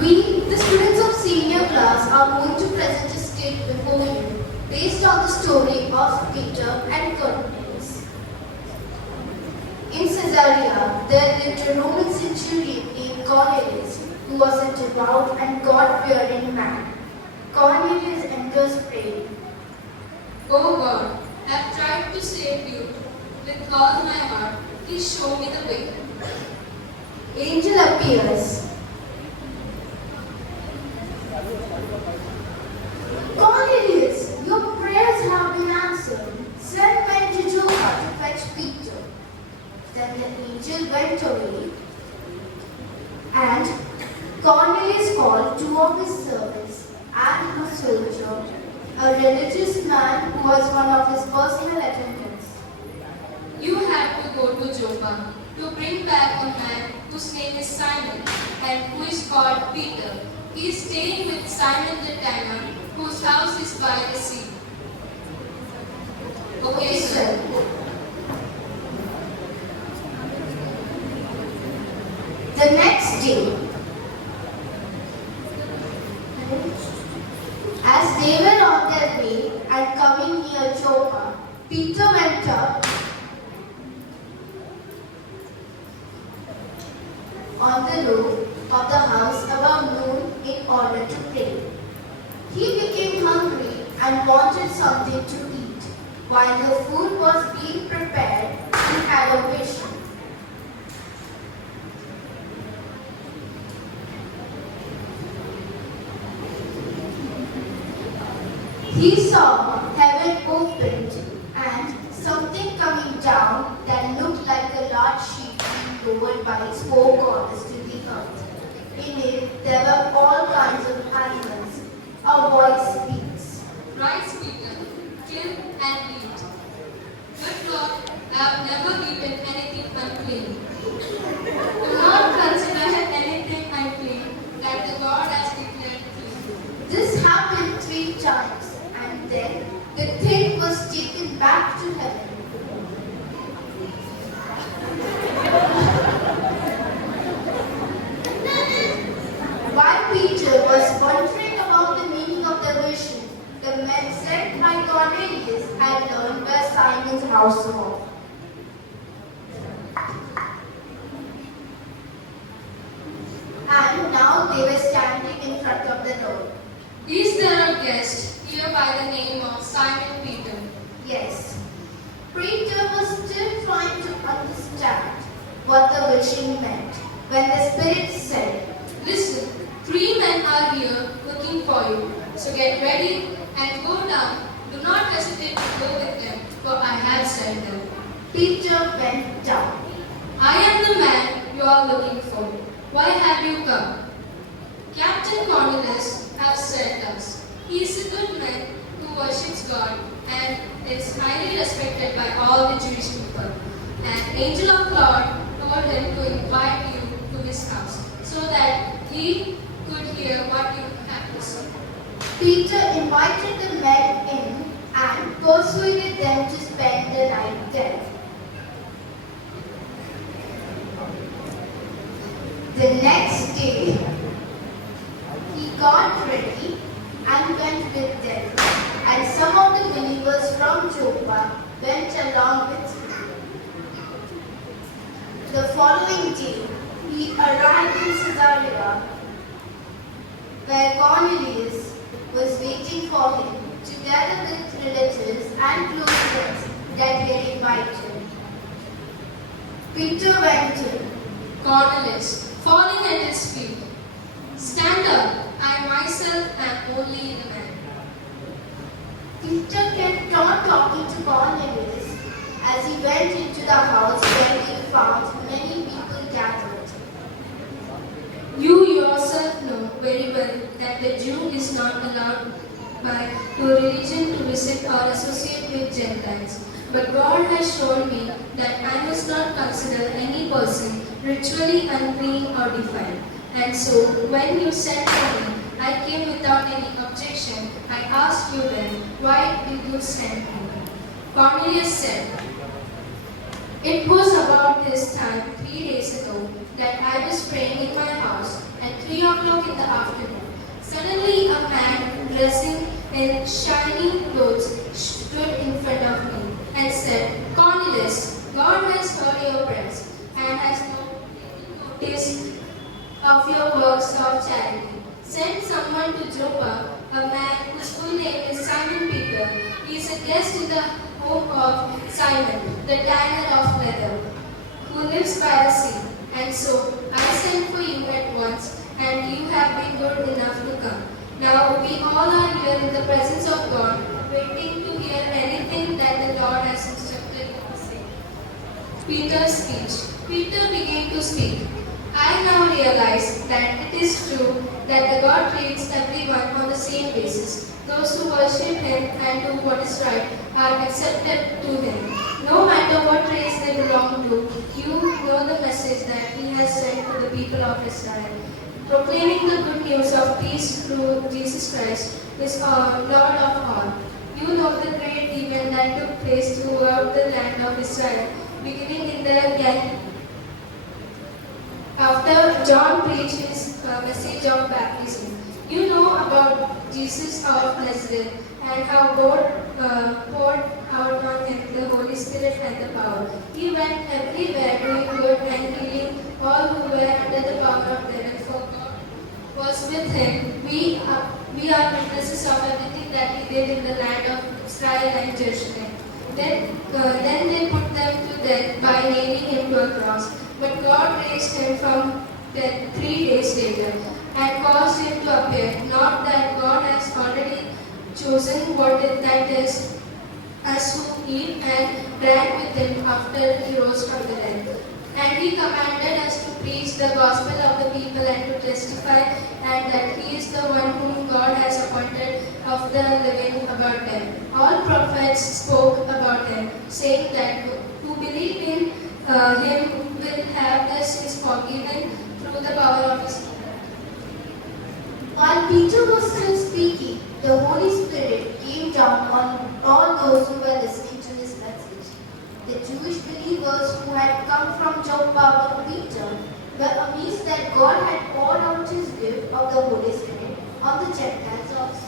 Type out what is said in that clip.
We, the students of senior class, are going to present a skit before you based on the story of Peter and Cornelius. In Caesarea, there lived a Roman centurion named Cornelius, who was a devout and God-fearing man. Cornelius enters praying. O God, I have tried to save you with all my heart. Please show me the way. Angel appears. Cornelius, your prayers have been answered. Send men to Joppa to fetch Peter. Then the angel went away, and Cornelius called two of his servants and a soldier, a religious man who was one of his personal attendants. You have to go to Joppa to bring back a man whose name is Simon and who is called Peter. He is staying with Simon the tanner, whose house is by the sea. Okay, sir. The next day, as they were on their way and coming near Joppa, Peter went up on the roof of the house about noon in order to pray. He became hungry and wanted something to eat. While the food was being prepared, he had a vision. He saw heaven opened and something coming down that looked like a large sheet being lowered by its four corners to the earth. In it, there were all kinds of animals. A voice speaks. Rise, Peter, kill and eat. But Lord, I have never eaten anything unclean. Do not consider anything unclean that the God has declared clean. This happened 3 times, and then the thing was taken back to heaven. While Peter was wondering about the meaning of the vision, the men sent by Cornelius had learned where Simon's house was. And now they were standing in front of the door. Is there a guest here by the name of Simon Peter? Yes. Peter was still trying to understand what the vision meant when the Spirit said, Listen, 3 men are here looking for you. So get ready and go down. Do not hesitate to go with them, for I have sent them. Peter went down. I am the man you are looking for. Why have you come? Captain Cornelius has sent us. He is a good man who worships God and is highly respected by all the Jewish people. An angel of God told him to invite you to his house so that he could hear what you have to say. Peter invited the men in and persuaded them to spend the night there. The next day, he got ready and went with them, and some of the believers from Joppa went along with him. The following day, he arrived in Caesarea, where Cornelius was waiting for him, together with relatives and close friends that he had invited. Peter went in. Cornelius, falling at his feet, stand up. I myself am only a man. Peter kept on talking to Cornelius as he went into the house where he found many people gathered. You yourself know very well that the Jew is not allowed by your religion to visit or associate with Gentiles. But God has shown me that I must not consider any person ritually unclean or defiled. And so, when you sent for me, I came without any objection. I asked you then, why did you send me? Cornelius said, It was about this time, 3 days ago, that I was praying in my house, and 3 of o'clock in the afternoon. Suddenly, a man dressing in shiny clothes stood in front of me and said, Cornelius, God has heard your prayers and has noticed of your works of charity. Send someone to Joppa, a man whose full name is Simon Peter. He is a guest in the home of Simon, the tanner of leather, who lives by the sea. And so I sent for you at once, and you have been good enough to come. Now we all are here in the presence of God, waiting to hear anything that the Lord has instructed you to say. Peter's speech. Peter began to speak. I now realize that it is true that the God treats everyone on the same basis. Those who worship Him and do what is right are accepted to Him. No matter what race they belong to, you know the message that He has sent to the people of Israel. Proclaiming the good news of peace through Jesus Christ is our Lord of all. You know the great event that took place throughout the land of Israel, beginning in the Galilee. After John preached his message of baptism, you know about Jesus of Nazareth and how God poured out on him the Holy Spirit and the power. He went everywhere doing good and healing all who were under the power of devil, for God was with him. We are witnesses of everything that he did in the land of Israel and Jerusalem. Then they put them to death by nailing him to a cross. But God raised him from death 3 days later and caused him to appear. Not that God has already chosen that is us who eat and drank with him after he rose from the dead. And he commanded us to preach the gospel of the people and to testify and that he is the one whom God has appointed of the living about them. All prophets spoke about him, saying that who believe in him will have their sins forgiven through the power of his Spirit. While Peter was still speaking, the Holy Spirit came down on all those who were listening to his message. The Jewish believers who had come from Joppa with Peter were amazed that God had poured out his gift of the Holy Spirit on the Gentiles also.